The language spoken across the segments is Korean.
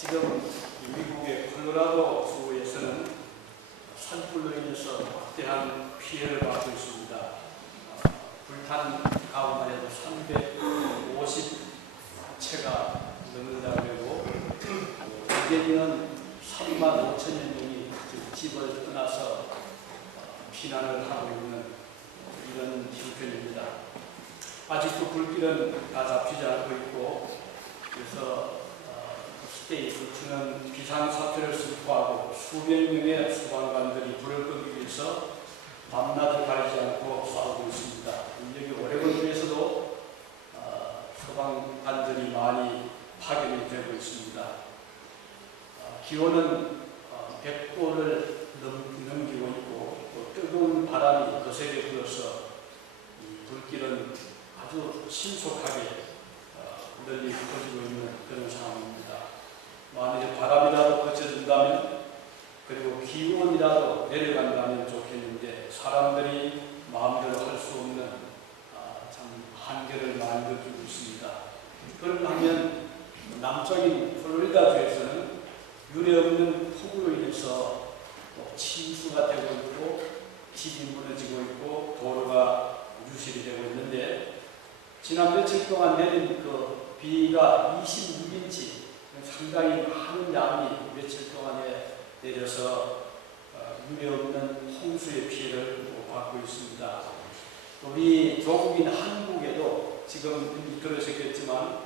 지금 미국의 콜로라도 주에서는 산불로 인해서 막대한 피해를 받고 있습니다. 불탄 가운데에도 350채가 넘는다고 하고 이제는 3만 5천여 명이 집을 떠나서 피난을 하고 있는 이런 형편입니다. 아직도 불길은 다 잡히지 않고 있고, 그래서 스테이트는 비상사태를 선포하고 수백 명의 소방관들이 불을 끄기 위해서 밤낮을 가리지 않고 싸우고 있습니다. 여기 오레곤주에서도 소방관들이 많이 파견이 되고 있습니다. 기온은 100도를 넘기고 있고, 또 뜨거운 바람이 거세게 불어서 이 불길은 아주 신속하게 널리 퍼지고 있는 그런 상황입니다. 만약에 바람이라도 그쳐진다면, 그리고 기온이라도 내려간다면 좋겠는데 사람들이 마음대로 할 수 없는 참 한계를 많이 느끼고 있습니다. 그런가 하면 남쪽인 플로리다주에서는 유례없는 폭우로 인해서 침수가 되고 있고 집이 무너지고 있고 도로가 유실이 되고 있는데, 지난 며칠 동안 내린 그 비가 26인치, 상당히 많은 양이 며칠 동안에 내려서 유례없는 홍수의 피해를 받고 있습니다. 우리 조국인 한국에도 지금 들으셨겠지만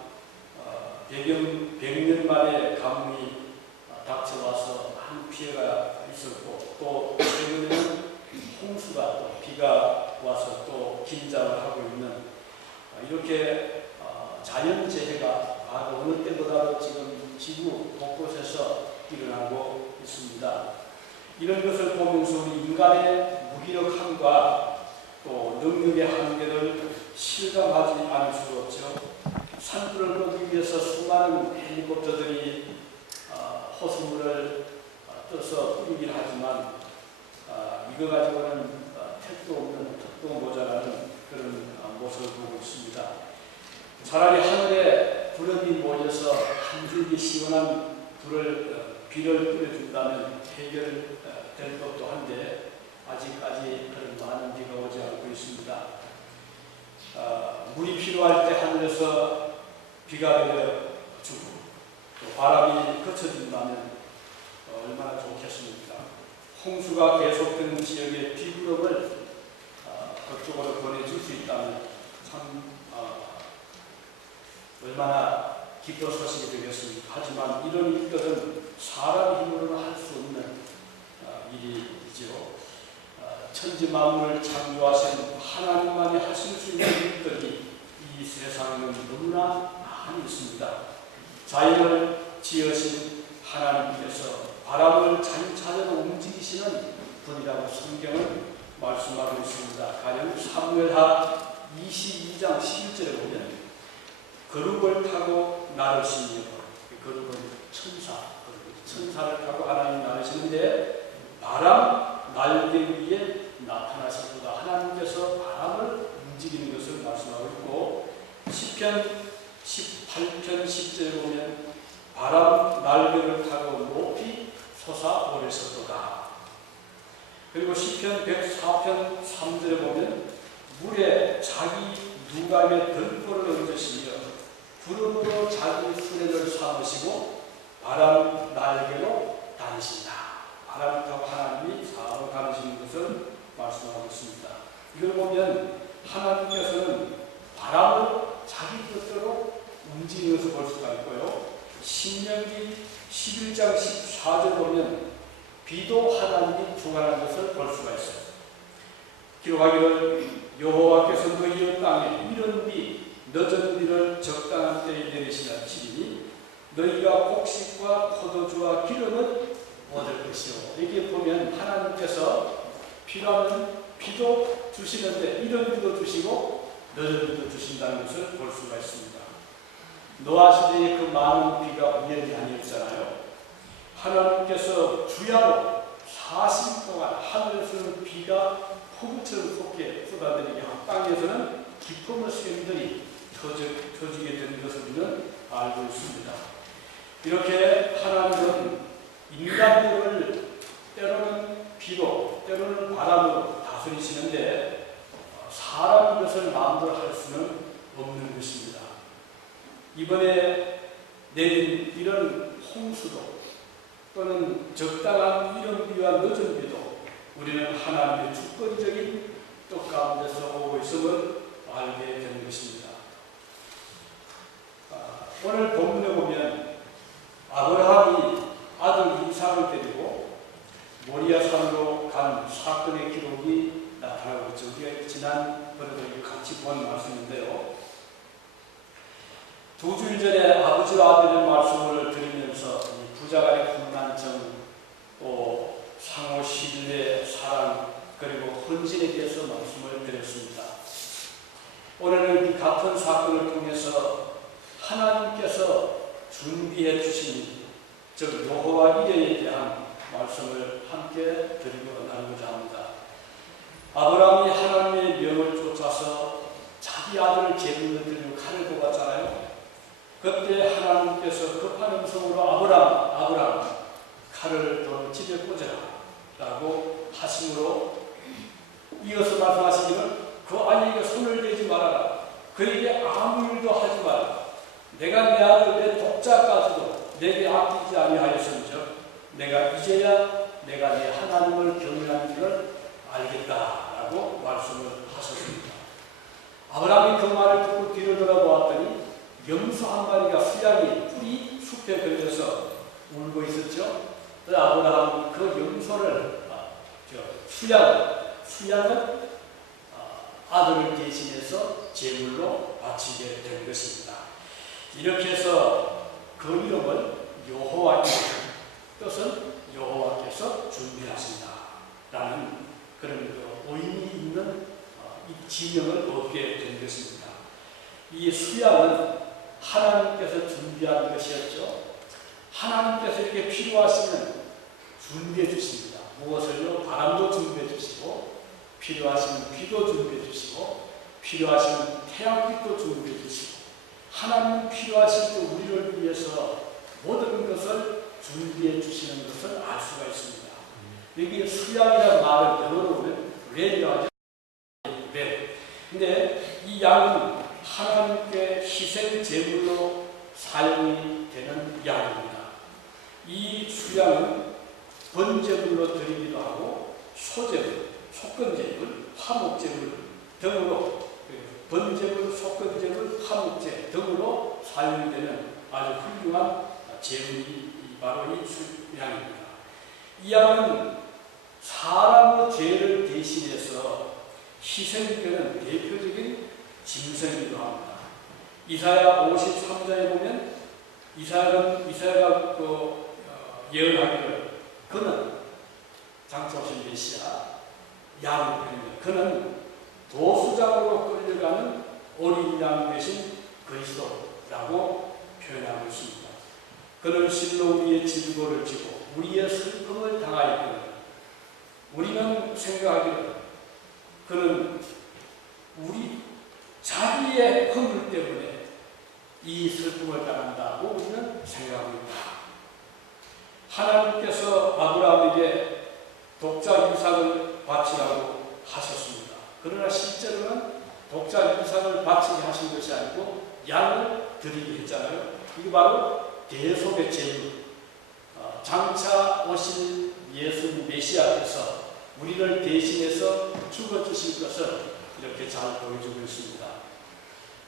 100년 만에 가뭄이 닥쳐와서 많은 피해가 있었고, 또 최근에는 홍수가 또 비가 와서 또 긴장을 하고 있는 이렇게 자연재해가 어느 때보다도 지금 지구 곳곳에서 일어나고 있습니다. 이런 것을 보면서 우리 인간의 무기력함과 또 능력의 한계를 실감하지 않을 수가 없죠. 산불을 끄기 위해서 수많은 헬리콥터들이 호수물을 떠서 뿌리긴 하지만 이거 가지고는 택도 없는 턱도 모자라는 그런 모습을 보고 있습니다. 차라리 하늘에 구름이 모여서 한 줄기 시원한 비를 뿌려준다면 해결될 것도 한데 아직까지 그런 많은 비가 오지 않고 있습니다. 물이 필요할 때 하늘에서 비가 내려주고 또 바람이 그쳐진다면 얼마나 좋겠습니까? 홍수가 계속되는 지역의 비구름을 그쪽으로 보내줄 수 있다면 참 얼마나 기쁜 소식이 되겠습니까? 하지만 이런 일들은 사람 힘으로는 할 수 없는 일이죠. 천지 만물을 창조하신 하나님만이 하실 수 있는 일들이 이 세상에는 너무나 많이 있습니다. 자연을 지으신 하나님께서 바람을 자유자재로 움직이시는 분이라고 성경은 말씀하고 있습니다. 가령 사무엘하 22장 11절에 보면 거룩을 타고 나르시며, 거룩은 천사를 타고 하나님 나르시는데 바람 날개 위에 나타나셨다. 하나님께서 바람을 움직이는 것을 말씀하고 있고, 시편 18편 10절에 보면 바람 날개를 타고 높이 솟아오르셨도다. 그리고 시편 104편 3절에 보면 물에 자기 누각에 등불을 얹으시며 구름으로 자기 수레를 삼으시고 바람 날개로 다니신다. 바람을 타고 하나님이 사로 다니시는 것을 말씀하고 있습니다. 이걸 보면 하나님께서는 바람을 자기 뜻대로 움직이는 것을 볼 수가 있고요. 신명기 11장 14절 보면 비도 하나님이 주관하는 것을 볼 수가 있어요. 기록하기를 여호와께서 너희의 땅에 이른 비 늦은 비를 적당한 때에 내리시나 치리니 너희가 곡식과 포도주와 기름은 얻을 것이요. 여기에 보면 하나님께서 필요하면 비도 주시는데 이른 비도 주시고 늦은 비도 주신다는 것을 볼 수가 있습니다. 노아 시대에 그 많은 비가 우연히 아니었잖아요. 하나님께서 주야로 40일 동안 하늘에서는 비가 폭우처럼 쏟게 쏟아내리게 하고 땅에서는 깊은 수염들이 터지게 되는 것을 우리는 알고 있습니다. 이렇게 하나님은 인간들을 때로는 비로, 때로는 바람으로 다스리시는데 사람 것을 마음대로 할 수는 없는 것입니다. 이번에 내린 이런 홍수도 또는 적당한 이런 비와 늦은 비도 우리는 하나님의 주권적인 뜻 가운데서 오고 있음을 알게 되는 것입니다. 오늘 본문에 보면 아브라함이 아들 이삭을 데리고 모리아 산으로 간 사건의 기록이 나타나고 있죠. 우리가 지난번에도 같이 본 말씀인데요. 2주일 전에 아버지와 아들의 말씀을 들으면서 부자간의 분란점, 또 상호 신뢰, 사랑, 그리고 헌신에 대해서 말씀을 드렸습니다. 오늘은 이 같은 사건을 통해서 하나님께서 준비해 주신 즉 여호와 이레에 대한 말씀을 함께 드리고 나누고자 합니다. 아브라함이 하나님의 명을 쫓아서 자기 아들을 제물로 드리고 칼을 뽑았잖아요. 그때 하나님께서 급한 음성으로 아브라함 칼을 너 집에 꽂아라 라고 하심으로 이어서 말씀하시기는 그 아이에게 손을 대지 말아라. 그에게 아무 일도 하지 말아라. 내가 내 아들 내 독자까지도 내게 아끼지 아니하였은즉 내가 이제야 내가 내 하나님을 경외하는 줄을 알겠다라고 말씀을 하셨습니다. 아브라함이 그 말을 듣고 뒤를 돌아보았더니 염소 한 마리가 수양이 뿔이 숲에 걸려서 울고 있었죠. 그래서 아브라함은 그 염소를 수양은 아들을 대신해서 제물로 바치게 된 것입니다. 이렇게 해서 그 이름을 여호와 이레, 뜻은 여호와께서 준비하신다 라는 그런 의미 있는 이 지명을 얻게 된 것입니다. 이 수양은 하나님께서 준비한 것이었죠. 하나님께서 이렇게 필요하시면 준비해 주십니다. 무엇을요? 바람도 준비해 주시고, 필요하시면 비도 준비해 주시고, 필요하시면 태양빛도 준비해 주시고, 하나님 필요하실 때 우리를 위해서 모든 것을 준비해 주시는 것을 알 수가 있습니다. 여기 수양이라는 말을 영어로 보면 렘이라고 하죠. 렘. 근데 이 양은 하나님께 희생 제물로 사용이 되는 양입니다. 이 수양은 번제물로 드리기도 하고 소제물, 속건제물, 화목제물 등으로 번제물, 속건제물, 화목제 등으로 사용되는 아주 훌륭한 제물이 바로 이 수양입니다. 이 양은 사람의 죄를 대신해서 희생되는 대표적인 짐승이기도 합니다. 이사야 53장에 보면 이사야가 예언하기를 그는 장차 오신 메시아 양입니다. 그는 도수장으로 끌려가는 어린 양 대신 그리스도라고 표현하고 있습니다. 그는 실로 우리의 질고를 지고 우리의 슬픔을 당하였거든. 우리는 생각하기를 그는 우리 자기의 허물 때문에 이 슬픔을 당한다고 우리는 생각합니다. 하나님께서 아브라함에게 독자 이삭을 바치라고 하셨습니다. 그러나 실제로는 독자 이삭을 바치게 하신 것이 아니고 양을 드리게 했잖아요. 이게 바로 대속의 제물, 장차 오실 예수 메시아께서 우리를 대신해서 죽어주실 것을 이렇게 잘 보여주고 있습니다.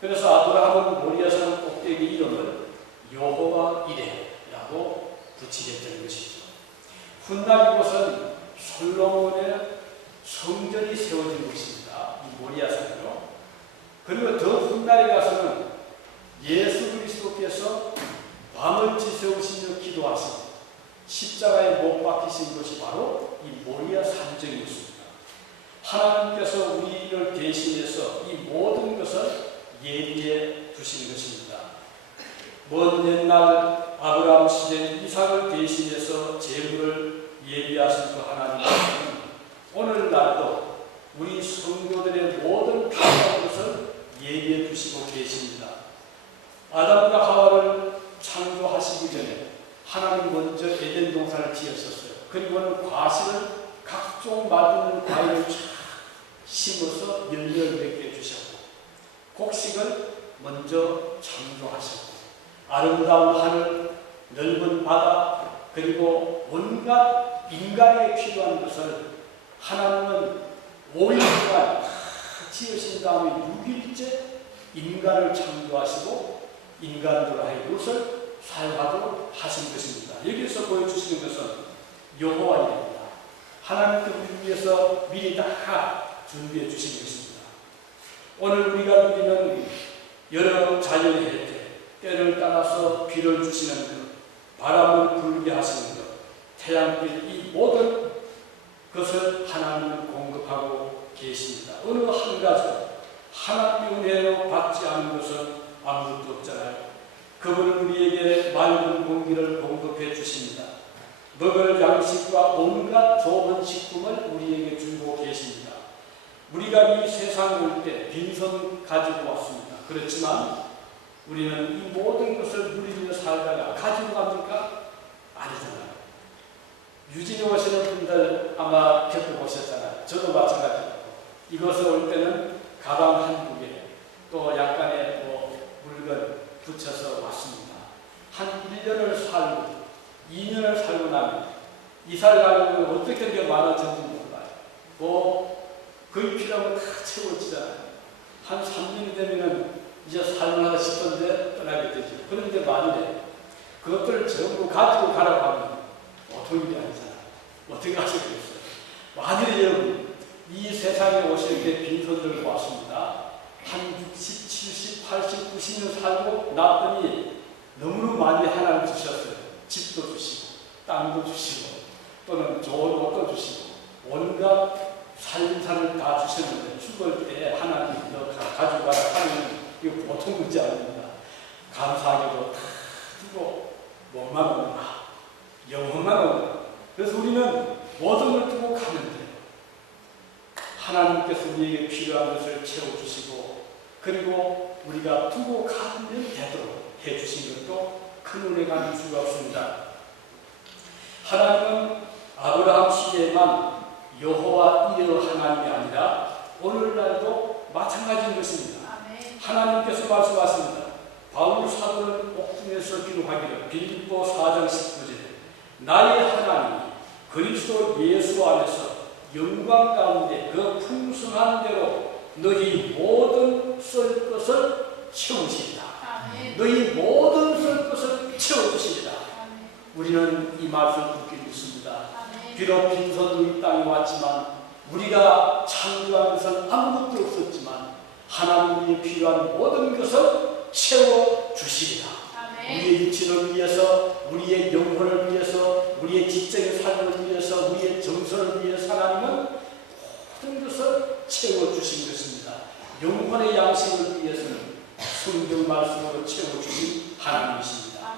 그래서 아브라함은 모리아산 꼭대기 이름을 여호와 이레라고 붙이게 된 것이죠. 훗날 이곳은 솔로몬의 성전이 세워진 곳입니다. 이 모리아산으로. 그리고 더 훗날에 가서는 예수 그리스도께서 밤을 지새우시며 기도하신 십자가에 못 박히신 것이 바로 이 모리아 산정이었습니다. 하나님께서 우리를 대신해서 이 모든 것을 예비해 두신 것입니다. 먼 옛날 아브라함 시대 이삭을 대신해서 제물을 예비하신 그 하나님께서는 오늘날도 우리 성도들의 모든 필요한 것을 예비해 두시고 계십니다. 아담과 하와를 창조하시기 전에 지었었어요. 그리고는 과실을 각종 맛있는 과일을 쫙 심어서 열매를 맺게 해주셨고, 곡식을 먼저 창조하셨고, 아름다운 하늘, 넓은 바다, 그리고 온갖 인간에 필요한 것을 하나님은 5일 동안 다 지으신 다음에 6일째 인간을 창조하시고 인간들 하여금 그것을 사용하도록 하신 것입니다. 여기서 보여주시는 것은 여호와입니다. 하나님께 우리 위해서 미리 다 준비해 주신 것입니다. 오늘 우리가 누리는 여러 자연의 혜택, 때를 따라서 비를 주시는 것, 바람을 불게 하시는 것, 태양빛, 이 모든 것을 하나님은 공급하고 계십니다. 어느 한 가지 하나님의 은혜로 받지 않은 것은 아무것도 없잖아요. 그분은 우리에게 맑은 공기를 공급해 주십니다. 먹을 양식과 온갖 좋은 식품을 우리에게 주고 계십니다. 우리가 이 세상에 올 때 빈손 가지고 왔습니다. 그렇지만 우리는 이 모든 것을 누리며 살다가 가지고 갑니까? 아니잖아요. 유진이 오시는 분들 아마 겪어보셨잖아요. 저도 마찬가지고 이것을 올 때는 가방 한 무게 또 약간의 물건 붙여서 왔습니다. 한 1년을 살고 2년을 살고 나면 이사를 가면 어떻게 그렇게 많아졌는지 몰라요. 거의 필요한 거 다 채워지잖아요. 한 3년이 되면은 이제 살만하다 싶은데 떠나게 되죠. 그런데 만일에 그것들을 전부 가지고 가라고 하면 보통 일이 아니잖아요. 어떻게 하시겠어요? 만일에 여러분 이 세상에 오실 때 빈손 들고 왔습니다. 한 60, 70, 80, 90년 살고 났더니 너무나 많이 하나님 주셨어요. 집도 주시고 땅도 주시고 또는 좋은 옷도 주시고 온갖 살림살을 다 주셨는데 죽을 때 하나님 너 가지고 가라 하면 이거 보통 문제 아닙니다. 감사하게도 다 두고 몸만 오느라 영혼만 오느라. 그래서 우리는 모든 걸 두고 가면 돼요. 하나님께서 우리에게 필요한 것을 채워주시고 그리고 우리가 두고 가면 되도록 해주신 것도 큰 은혜가 아닐 수가 없습니다. 하나님은 아브라함 시대에만 여호와 이레 하나님이 아니라 오늘날도 마찬가지인 것입니다. 하나님께서 말씀하십니다. 바울 사도는 옥중에서 기록하기를 빌립보 4장 19절 나의 하나님이 그리스도 예수 안에서 영광 가운데 그 풍성한 대로 너희 모든 쓸 것을 채우시리라. 너희 모든 쓸 것을 채워주시리라. 우리는 이 말씀을 듣게 믿습니다. 비록 빈손으로 이 땅에 왔지만 우리가 창조한 것은 아무것도 없었지만 하나님이 필요한 모든 것을 채워주시리라. 우리의 육신을 위해서, 우리의 영혼을 위해서, 우리의 지적인 삶을 위해서, 우리의 정서를 위해서 하나님은 모든 것을 채워주신 것입니다. 영혼의 양식을 위해서는 성경 말씀으로 채워주신 하나님이십니다.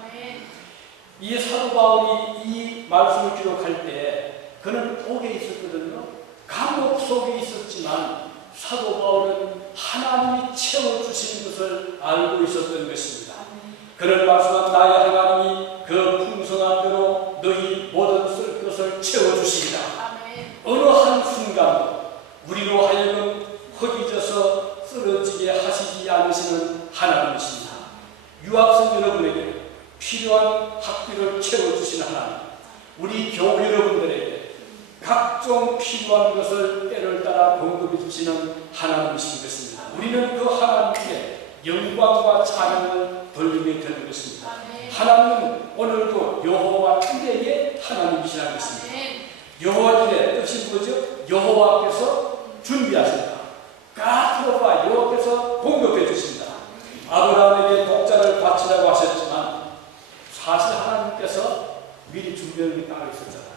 이 사도 바울이 이 말씀을 기록할 때 그는 옥에 있었거든요. 감옥 속에 있었지만 사도 바울은 하나님이 채워주신 것을 알고 있었던 것입니다. 그런 말씀은 나의 하나님이 그 풍성한 대로 너희 모든 쓸 것을 채워주시리라. 어느 한 순간도 우리로 하여금 허기져서 쓰러지게 하시지 않으시는 하나님이십니다. 유학생 여러분에게 필요한 학비를 채워주시는 하나님, 우리 교회 여러분들에게 각종 필요한 것을 때를 따라 공급해 주시는 하나님이신 것입니다. 우리는 그 하나님께 영광과 찬양을 돌리게 되는 것입니다. 하나님은 오늘도 여호와 이레의 하나님이시라는 것입니다. 여호와 이레 뜻이 뭐죠? 여호와께서 준비하신다. 가트로바 여호와께서 공급해 주신다. 아브라함에게 독자를 바치라고 하셨지만 사실 하나님께서 미리 준비한 게 따로 있었잖아요.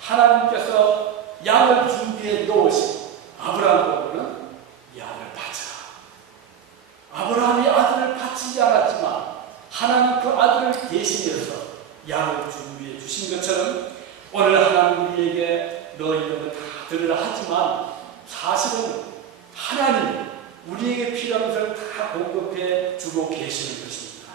하나님께서 양을 준비해 놓으시고 아브라함 보고는 양을 바쳐라. 아브라함이 아들을 바치지 않았지만 하나님 그 아들을 대신해서 양을 준비해 주신 것처럼 오늘 하나님 우리에게 너 이런 거 다 들으라 하지만 사실은 하나님 우리에게 필요한 것을 다 공급해 주고 계시는 것입니다.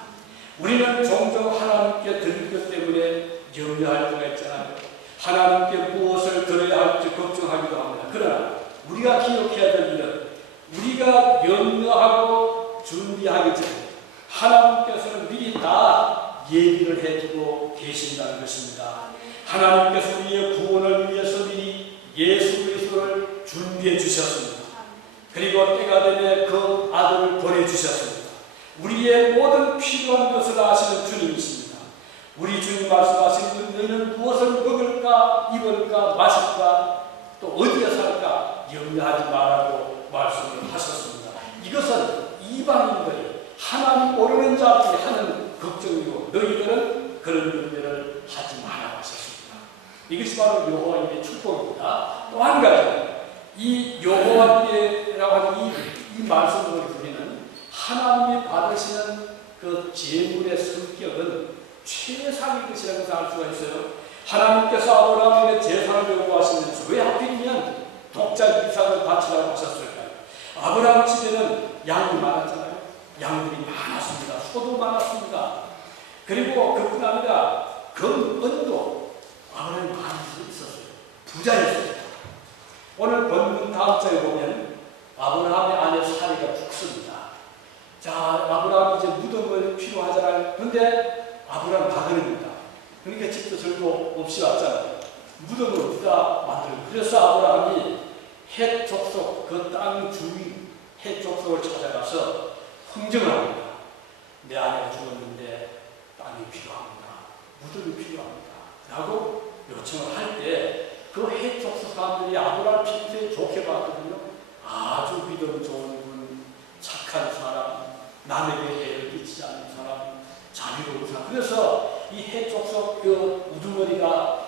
우리는 종종 하나님께 드릴 것 때문에 염려할 때가 있잖아요. 하나님께 무엇을 들어야 할지 걱정하기도 합니다. 그러나 우리가 기억해야 될 일은 우리가 염려하고 준비하기 전에 하나님께서는 미리 다 얘기를 해두고 계신다는 것입니다. 하나님께서 우리의 구원을 위해서 미리 예수 그리스도를 준비해 주셨습니다. 그리고 때가 되면 그 아들을 보내주셨습니다. 우리의 모든 필요한 것을 아시는 주님이십니다. 우리 주님 말씀하신 너희는 무엇을 먹을까 입을까 마실까 또 어디에 살까 염려하지 말라고 말씀을 하셨습니다. 이것은 이방인들이 하나님 모르는 자들이 하는 걱정이고 너희들은 그런 염려를 하지 말라고 하셨습니다. 이것이 바로 여호와의 축복입니다. 또 한 가지 이 여호와께라고 하는 이 말씀을 우리는 하나님이 받으시는 그 제물의 성격은 최상의 것이라는 것을 알 수가 있어요. 하나님께서 아브라함에게 제사를 요구하시면서 왜 하필이면 독자 이삭을 바치라고 하셨을까요? 아브라함 집에는 양이 많았잖아요. 양들이 많았습니다. 소도 많았습니다. 그리고 그뿐 아니라 금은도 아브라함이 많이 있었어요. 부자였어요. 오늘 본문 다음 장에 보면 아브라함의 아내 사리가 죽습니다. 자, 아브라함이 이제 무덤을 필요하잖아요. 그런데 아브라함 가거입니다. 그러니까 집도 절도 없이 왔잖아요. 무덤을 어디다 만들고. 그래서 아브라함이 헷 족속, 그 땅 주인 헷 족속을 찾아가서 흥정을 합니다. 내 아내가 죽었는데 땅이 필요합니다. 무덤이 필요합니다. 라고 요청을 할 때 그 헷 족속 사람들이 아브라함 평소에 좋게 봤거든요. 아주 믿음 좋은 분, 착한 사람, 남에게 해를 끼치지 않는 사람, 자비로운 사람. 그래서 이 헷 족속 그 우두머리가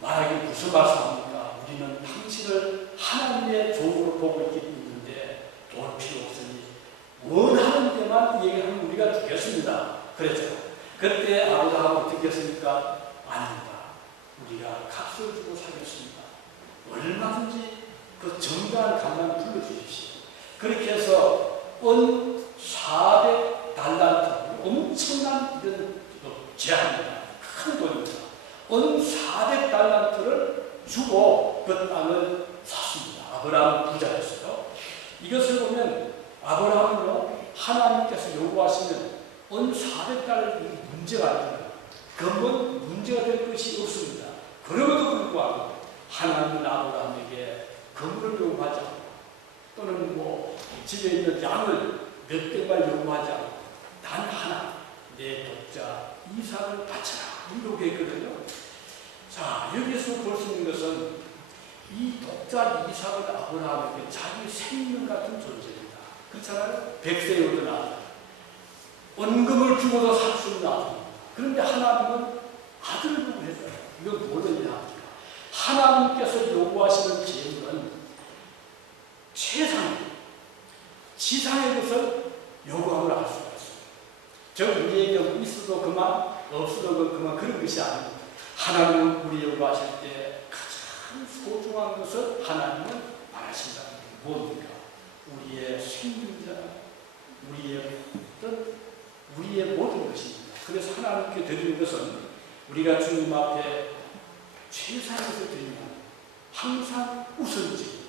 말하기 무슨 말씀합니까? 우리는 당신을 하나님의 종으로 보고 있는데 도울 필요 없으니 원하는 데만 얘기하면 우리가 죽겠습니다. 그랬죠. 그때 아브라함은 어떻게 했습니까? 아닙니다. 우리가 값을 주고 사겠습니다. 얼마든지 그 정당한 값만 불러주십시오. 그렇게 해서 은 400달란트, 엄청난 이런 제한입니다. 큰 돈입니다. 은 400달란트를 주고 그 땅을 샀습니다. 아브라함은 부자였어요. 이것을 보면 아브라함은요, 하나님께서 요구하시는 은 400달란트 문제가 아닙니다. 그건 문제가 될 것이 없습니다. 그럼에도 불구하고 하나님은 아브라함에게 건물을 요구하지 않고 또는 뭐 집에 있는 양을 몇 백만 요구하지 않고 단 하나 내 독자 이삭을 바쳐라 이렇게 했거든요. 자, 여기서 볼 수 있는 것은 이 독자 이삭은 아브라함에게 자기 생명 같은 존재입니다. 그렇잖아요. 백세의 아들, 원금을 주고도 살 수 있는 아들입니다. 그런데 하나님은 아들을 요구했어요. 이건 뭐는 아들이야? 하나님께서 요구하시는 제물은 최상의 지상의 것을 요구함을 알 수가 있어요. 저 우리에게 있어도 그만, 없어도 그만 그런 것이 아닙니다. 하나님은 우리 요구하실 때 가장 소중한 것을 하나님은 말하신다는 게 뭡니까? 우리의 생명이잖아요. 우리의 모든 것입니다. 그래서 하나님께 드리는 것은 우리가 주님 앞에 최상의 것을 드리면 항상 우선지,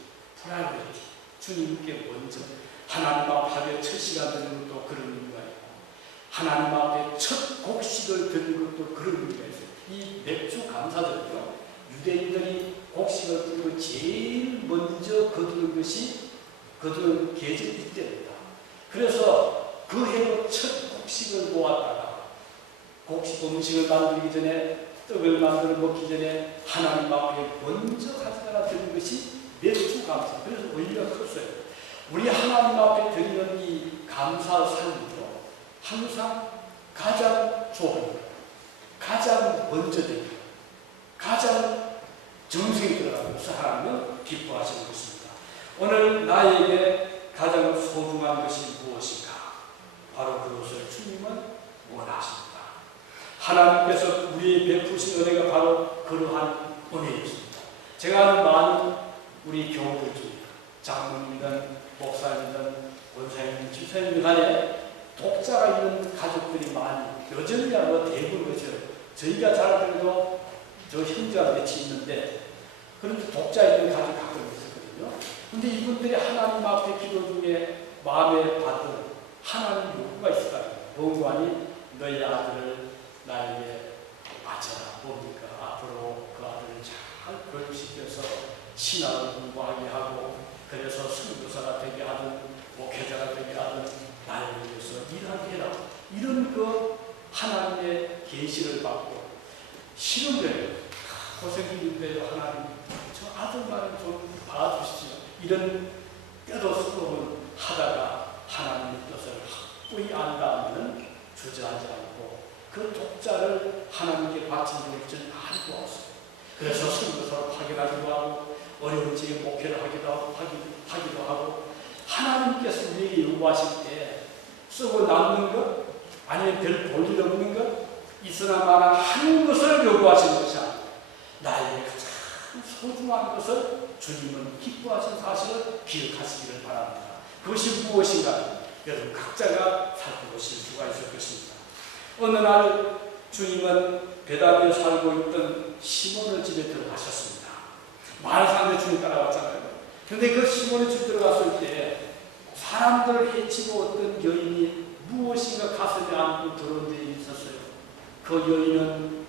프라이어리티, 주님께 먼저 하나님 앞에 하루에 첫 시간 드리는 것도 그런 의미가 있고 하나님 앞에 첫 곡식을 드리는 것도 그런 의미가 있어요. 이 맥주 감사절은요, 유대인들이 곡식을 드리고 제일 먼저 거두는 것이 거두는 계절이 이때입니다. 그래서 그 해로 첫 곡식을 모았다가 곡식 음식을 만들기 전에 떡을 만들어 먹기 전에 하나님 앞에 먼저 가져다 드리는 것이 맥주 감사. 그래서 의미가 컸어요. 우리 하나님 앞에 드리는 이 감사 삶도 항상 가장 좋은, 가장 먼저 되는, 가장 정성이 들어가면서 하나님은 기뻐하시는 것입니다. 오늘 나에게 가장 소중한 것이 무엇인가? 바로 그것을 주님은 원하십니다. 하나님께서 우리 베푸신 은혜가 바로 그러한 은혜였습니다. 제가 아는 많은 우리 교우들 중에 장로님이든 목사님이든 원사님이든 집사님이든 간에 독자가 있는 가족들이 많이 여전히 대부분 그죠. 저희가 잘 알기로 저 형제가 몇이 있는데 그런데 독자 있는 가족이 가끔 있었거든요. 근데 이분들이 하나님 앞에 기도 중에 마음에 받은 하나님 요구가 있었다는 거예요. 뭔가니 너희 아들을 나에게 바쳐라. 뭡니까? 앞으로 그 아들을 잘 교육시켜서 신학을 공부하게 하고 그래서 선교사가 되게 하든 목회자가 되게 하든 나를 위해서 일하게 해라. 이런 그 하나님의 계시를 받고 싫은데 고생인데요. 하나님 저 아들만은 좀 봐주시죠. 이런 뼈도스러움을 하다가 하나님의 뜻을 확고히 안다면 주저하지 않고 그 독자를 하나님께 바치는 것을 알고 왔어요. 그래서 선교사로 파견하기도 하고 어려운 지에 목회를 하기도 하고 하나님께서 우리에게 요구하실 때 쓰고 남는 것 아니면 별 볼일 없는 것 있으나 마나 하는 것을 요구하시는 것이 아니라 나에게 가장 소중한 것을 주님은 기뻐하신 사실을 기억하시기를 바랍니다. 그것이 무엇인가 여러분 각자가 살펴보실 수가 있을 것입니다. 어느 날 주님은 베다니에 살고 있던 시몬의 집에 들어가셨습니다. 많은 사람들이 주님 따라왔잖아요. 그런데 그 시몬의 집 들어갔을 때 사람들을 해치고 어떤 여인이 무엇인가 가슴에 안고 들어온 데 있었어요. 그 여인은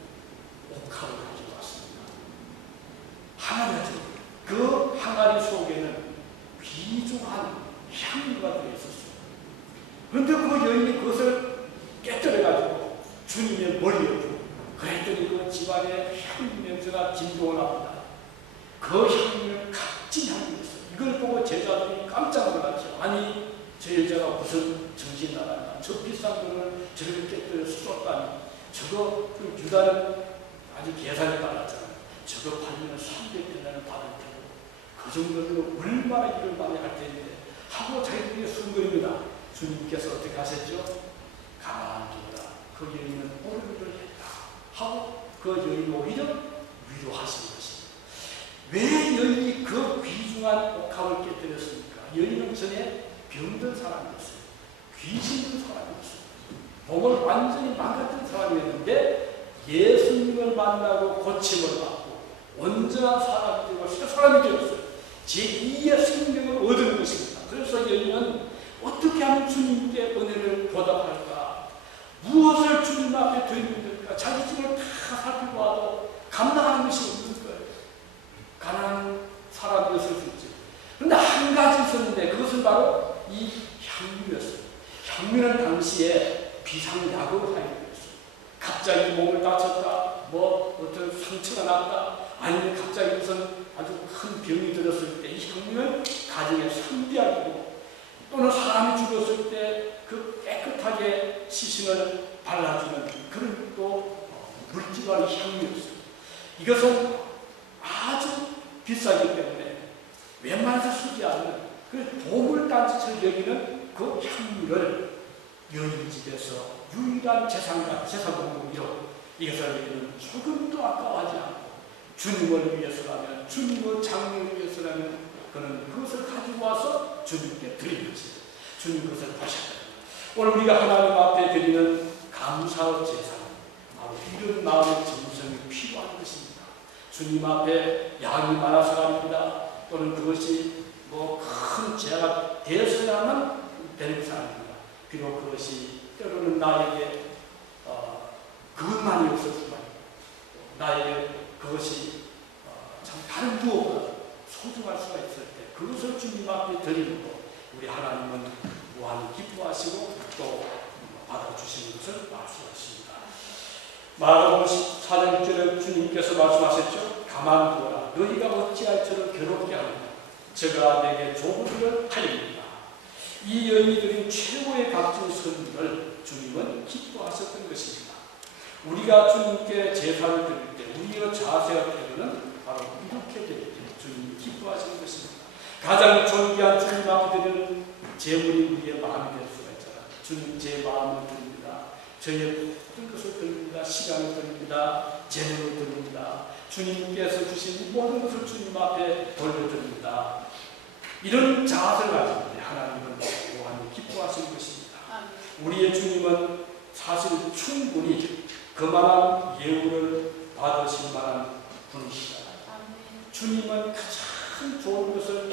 옥합을 가지고 왔습니다. 항아리죠. 그 항아리 속에는 귀중한 향유가 들어있었어요. 그런데 그 여인이 그것을 깨뜨려가지고 주님의 머리에 두고 그랬더니 그 집안에 향유 냄새가 진동을 합니다. 그 향유는 값진 향유였어요. 이걸 보고 제자들이 깜짝 놀랐죠. 아니 저 여자가 무슨 정신 나갔나. 저 비싼 돈을 저렇게 깨뜨려서 쏟다니. 저거 그 유다는 아주 계산이 빨랐잖아요. 저거 팔면 300데나리온을 받을 테고 그 정도면 얼마나 일을 많이 할 텐데 하고 자기들이 숨거립니다. 주님께서 어떻게 하셨죠? 가만두라. 그 여인은 옳은 일을 했다 하고 그 여인을 오히려 위로하신 것입니다. 왜 여인이 그 귀중한 옥합을 깨뜨렸습니까? 여인은 전에 병든 사람이었어요. 귀신 든 사람이었어요. 몸을 완전히 망가뜨린 사람이었는데 예수님을 만나고 고침을 받고 온전한 사람이 되고 새 사람이 되었어요. 제2의 생명을 얻은 것입니다. 그래서 여인은 어떻게 하면 주님께 은혜를 보답할까? 무엇을 주님 앞에 드리면 될까? 자기 집을 다 살펴봐도 감당하는 것이 없는 거예요. 가난한 사람이었을 수 있죠. 그런데 한 가지 있었는데 그것은 바로 이 향유였어요. 향유는 당시에 비상약으로 사용됐어요. 갑자기 몸을 다쳤다, 뭐 어떤 상처가 났다, 아니면 갑자기 무슨 아주 큰 병이 들었을 때 이 향유는 가정의 상비약이고 또는 사람이 죽었을 때 그 깨끗하게 시신을 발라주는 그런 또 물질화의 향유였어요. 이것은 아주 비싸기 때문에 웬만해서 쓰지 않는 그 보물단지처럼 여기는 그 향유를 여인 집에서 유일한 재산공으로 이것을 여기는 조금도 아까워하지 않고 주님을 위해서라면 주님의 장래를 위해서라면 그는 그것을 가지고 와서 주님께 드리는 것이에요. 주님 그것을 보셨거든요. 오늘 우리가 하나님 앞에 드리는 감사의 제사 바로 이런 마음의 정성이 필요한 것입니다. 주님 앞에 양이 많아서가 아닙니다. 또는 그것이 뭐 큰 죄가 되어서야만 되는 것이 아닙니다. 비록 그것이 때로는 나에게 그것만이 없을 수가 있고 나에게 그것이 참 다른 무엇보다 소중할 수가 있을 때 그것을 주님 앞에 드리는 것 우리 하나님은 무한히 기뻐하시고 또 받아주시는 것을 말씀하십니다. 마가복음 4장 6절에 주님께서 말씀하셨죠. 가만두어라. 너희가 어찌할 저를 괴롭게 하느냐. 제가 내게 조부를 하리이다. 이 여인이 드린 최고의 값진 선물을 주님은 기뻐하셨던 것입니다. 우리가 주님께 제사를 드릴 때 우리의 자세와 태도는 바로 이렇게 드릴 때 주님이 기뻐하시는 것입니다. 가장 존귀한 주님 앞에 드리는 제물이 우리의 마음이 될 수가 있잖아요. 주님 제 마음을 드립니다. 저의 모든 것을 드립니다. 시간을 드립니다. 재능을 드립니다. 주님께서 주신 모든 것을 주님 앞에 돌려드립니다. 이런 자세를 가지고 하나님은 무한히 기뻐하시는 것입니다. 우리의 주님은 사실 충분히 그 그만한 예우를 받으실 만한 분이시잖아요. 주님은 가장 좋은 것을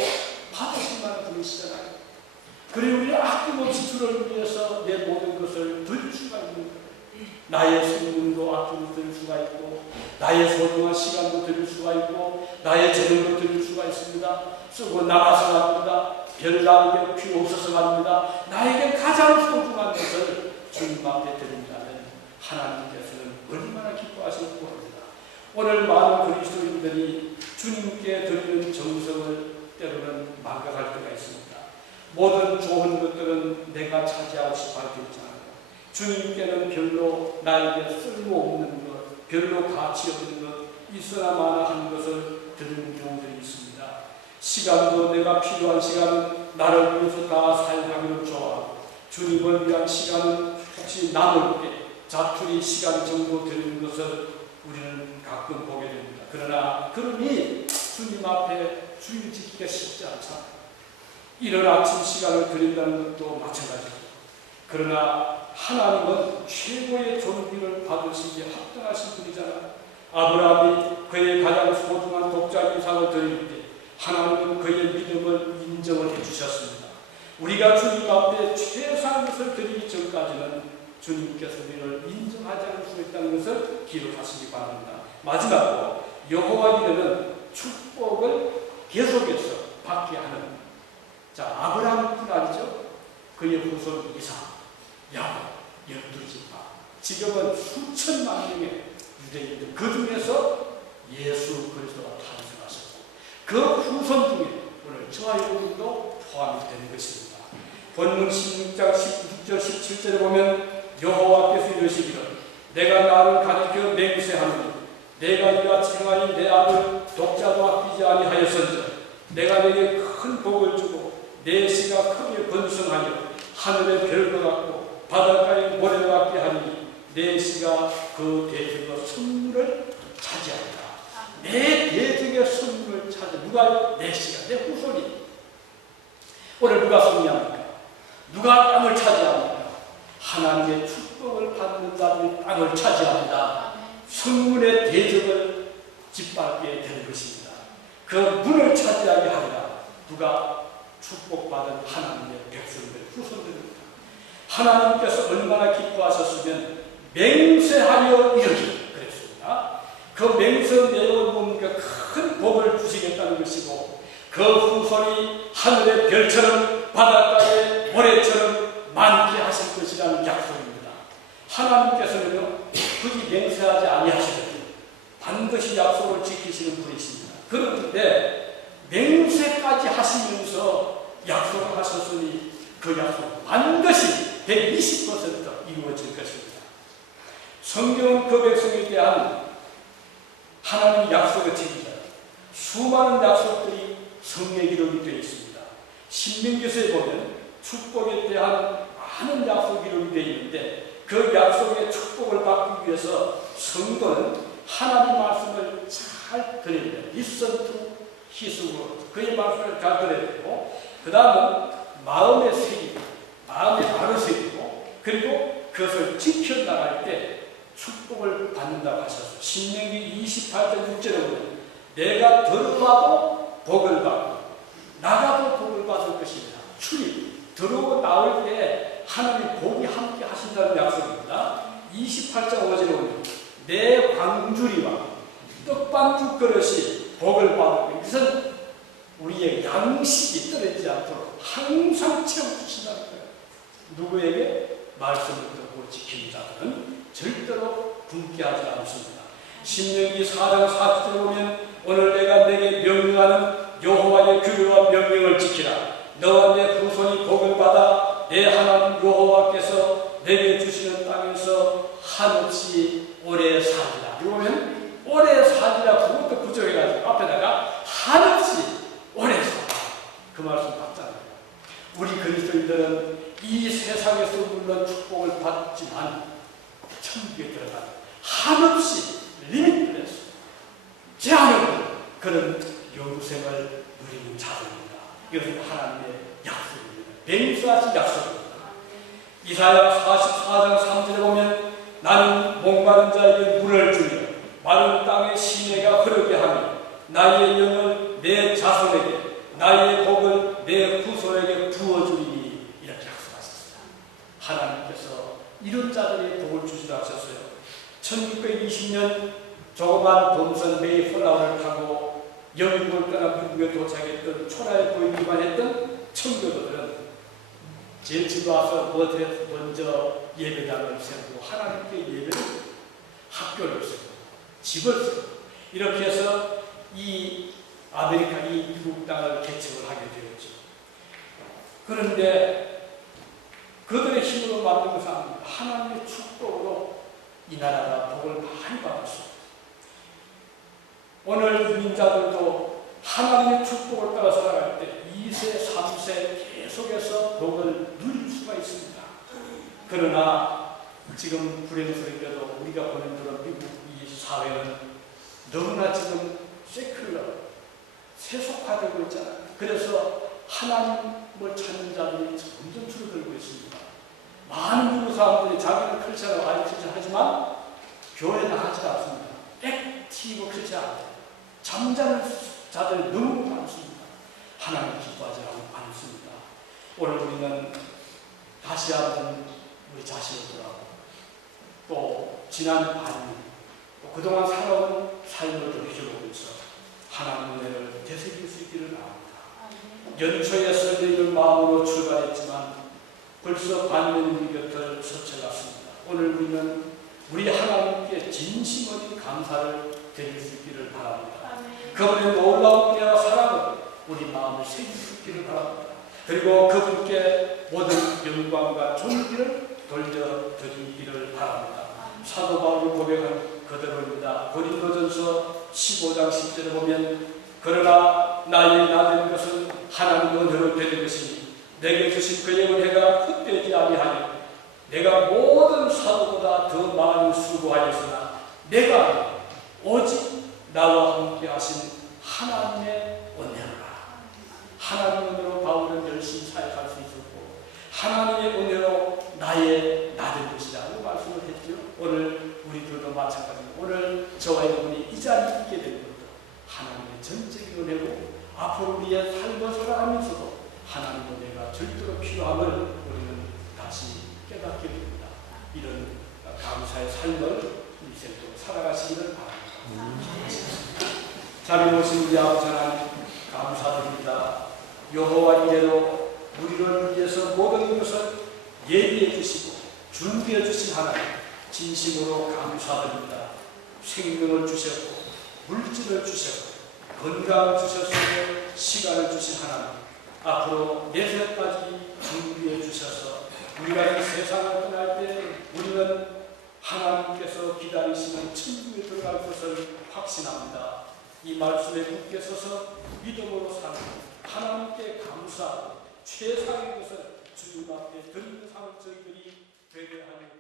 받으실 만한 분이시잖아요. 그리고 우리는 아낌없이 주를 위해서 내 모든 것을 드릴 수가 있는 거예요. 나의 생명도 아낌없이 드릴 수가 있고, 나의 소중한 시간도 드릴 수가 있고, 나의 재능도 드릴 수가 있습니다. 쓰고 나가서 합니다. 별나에게 필요 없어서 합니다. 나에게 가장 소중한 것을 주님 앞에 드린다면 하나님께서는 얼마나 기뻐하실까 합니다. 오늘 많은 그리스도인들이 주님께 드리는 정성을 때로는 망각할 때가 있습니다. 모든 좋은 것들은 내가 차지하고 싶어 할 때 있잖아요. 주님께는 별로 나에게 쓸모없는 것, 별로 가치 없는 것, 있으나 마나 하는 것을 드리는 경우들이 있습니다. 시간도 내가 필요한 시간은 나를 위해서 다 사용하기로 좋아하고, 주님을 위한 시간은 혹시 남을 때 자투리 시간 정도 드리는 것을 우리는 가끔 보게 됩니다. 그러니 주님 앞에 주일 지키기가 쉽지 않잖아요. 이런 아침 시간을 드린다는 것도 마찬가지입니다. 그러나 하나님은 최고의 존귀를 받으시기에 합당하신 분이잖아요. 아브라함이 그의 가장 소중한 독자 이삭을 드릴 때 하나님은 그의 믿음을 인정을 해주셨습니다. 우리가 주님 앞에 최소한 것을 드리기 전까지는 주님께서 우리를 인정하지 않을 수 있다는 것을 기록하시기 바랍니다. 마지막으로 여호와 이르는 축복을 계속해서 받게 하는 아브라함뿐 아니죠. 그의 후손 이삭, 야곱, 12지파, 지금은 수천만 명의 유대인들, 그 중에서 예수 그리스도가 탄생하셨고 그 후손 중에 오늘 저와 여러분도 포함이 되는 것입니다. 본문 16장 16절 17절에 보면 여호와께서 이르시기를 내가 나를 가리켜 맹세하노니 내가 이같이 행하니 내 아들 독자도 아끼지 아니하였은즉 내가 내게 큰 복을 주고 내 씨가 크게 번성하여 하늘의 별과 같고 바닷가의 모래와 같게 하니 내 씨가 그 대적의 선물을 차지한다. 내 대적의 선물을 차지. 누가? 내 씨가, 내 후손이. 오늘 누가 승리합니까? 누가 땅을 차지합니까? 하나님의 축복을 받는 자들이 땅을 차지합니다. 성문의 대적을 짓밟게 되는 것입니다. 그 문을 차지하게 하리라. 누가? 축복받은 하나님의 백성들, 후손들입니다. 하나님께서 얼마나 기뻐하셨으면 맹세하여 이르기 그랬습니다. 그 맹세 내용을 보니까 큰 복을 주시겠다는 것이고 그 후손이 하늘의 별처럼 바닷가의 모래처럼 많게 하실 것이라는 약속입니다. 하나님께서는요 굳이 맹세하지 아니하시거든요. 반드시 약속을 지키시는 분이십니다. 그런데 맹세까지 하시면서 약속을 하셨으니 그 약속 반드시 120% 이루어질 것입니다. 성경은 그 백성에 대한 하나님의 약속을 지키자 수많은 약속들이 성경에 기록이 되어 있습니다. 신명기서에 보면 축복에 대한 많은 약속이 기록이 되어 있는데 그 약속의 축복을 받기 위해서 성도는 하나님 말씀을 잘 들어야 돼요. Listen to His word. 그의 말씀을 잘 들어야 되고 그 다음은 마음에 새기고 마음에 바로 새기고 그리고 그것을 지켜나갈 때 축복을 받는다고 하셨어요. 신명기 28장 6절에 보면 내가 들어와도 복을 받고 나가도 복을 받을 것입니다. 출입 들어오고 나올 때 하나님 복이 함께 하신다는 약속입니다. 28장 5절에 보면 내 광주리와 떡반죽 그릇이 복을 받고 이것은 우리의 양식이 떨어지지 않도록 항상 채워주신다는 거예요. 누구에게? 말씀을 듣고 지키는 자들은 절대로 굶게 하지 않습니다. 신명기 4장 40절에 보면 오늘 내가 내게 명령하는 여호와의 규례와 명령을 지키라. 너와 내 후손이 복을 받아 내 하나님 여호와께서 내게 주시는 땅에서 한없이 오래 살리라. 이러면 오래 살리라 그것도 부정해가지고 앞에다가 한없이 오래 살라. 그 말씀 받잖아요. 우리 그리스도인들은 이 세상에서 물론 축복을 받지만 천국에 들어가는 한없이 리미트레스 제한 없는 그런 영생을 누리는 자들입니다. 이것은 하나님의 약속입니다. 맹세하신 약속입니다. 이사야 44장 3절에 보면 나는 목마른 자에게 물을 주며 마른 땅에 시내가 흐르게 하며 나의 영을 내 자손에게 나의 복을 내 후손에게 부어주리니 이렇게 약속하셨습니다. 하나님께서 이런 자들의 복을 주시라 하셨어요. 1620년 조그만 동선 메이플라워를 타고 영국을 떠나 미국에 도착했던 초라해 보이기만 했던 청교도들은 제일 집에 와서 먼저 예배당을 세우고 하나님께 예배를 학교를 세우고 집을 세우고 이렇게 해서 이 아메리카 이 미국 땅을 개척을 하게 되었죠. 그런데 그들의 힘으로 만든 것은 아닙니다. 하나님의 축복으로 이 나라가 복을 많이 받았습니다. 오늘 유민자들도 하나님의 축복을 따라 살아갈 때 2세, 3세 계속해서 복을 누릴 수가 있습니다. 그러나 지금 불행스럽게도 우리가 보는 그런 미국 이 사회는 너무나 지금 세큘러, 세속화되고 있잖아요. 그래서 하나님을 찾는 자들이 점점 줄어들고 있습니다. 많은 미국 사람들이 자기는 크리스천이라고 가르치자 하지만 교회에 나가지 않습니다. 액티브 크리스천, 잠자는 자들이 너무 많습니다. 하나님 기뻐하지 않습니다. 오늘 우리는 다시 한번 우리 자신을 돌아보고 또 지난 반년 또 그동안 살아온 삶을 돌이켜보면서 하나님 은혜를 되새길 수 있기를 바랍니다. 연초에 설레이는 마음으로 출발했지만 벌써 반년이 우리 곁을 스쳐갔습니다. 오늘 우리는 우리 하나님께 진심 어린 감사를 드릴 수 있기를 바랍니다. 그분의 놀라운 은혜와 사랑을 우리 마음을 새길 수 있기를 바랍니다. 그리고 그분께 모든 영광과 존귀를 돌려드리기를 바랍니다. 사도 바울이 고백한 그대로입니다. 고린도전서 15장 10절에 보면 그러나 나의 나된 것은 하나님 은혜로 되는 것이니 내게 주신 그의 은혜가 헛되지 아니하니 내가 모든 사도보다 더 많이 수고하였으나 내가 오직 나와 함께 하신 하나님의 은혜로라. 하나님의 은혜로 바울은 열심히 사역할 수 있었고 하나님의 은혜로 나의 나된 것이라고 말씀을 했죠. 오늘 우리들도 마찬가지입니다. 오늘 저와 여러분이 이 자리에 있게 된 것도 하나님의 전적인 은혜고 앞으로 우리의 삶을 살아가면서도 하나님의 은혜가 절대로 필요함을 우리는 다시 깨닫게 됩니다. 이런 감사의 삶을 인생도 살아가시기를 바랍니다. 자비에 오신 우리 아버지 하나님 감사드립니다. 여호와 이래로 우리를 위해서 모든 것을 예비해 주시고 준비해 주신 하나님 진심으로 감사드립니다. 생명을 주셨고 물질을 주셨고 건강을 주셨고 시간을 주신 하나님 앞으로 내세까지 준비해 주셔서 우리가 이 세상을 떠날 때 우리는 하나님께서 기다리시는 천국에 들어갈 것을 확신합니다. 이 말씀에 굳게 서서 믿음으로 살고 하나님께 감사하고 최상의 것을 주님 앞에 드리는 삶을 저희들이 되게 하여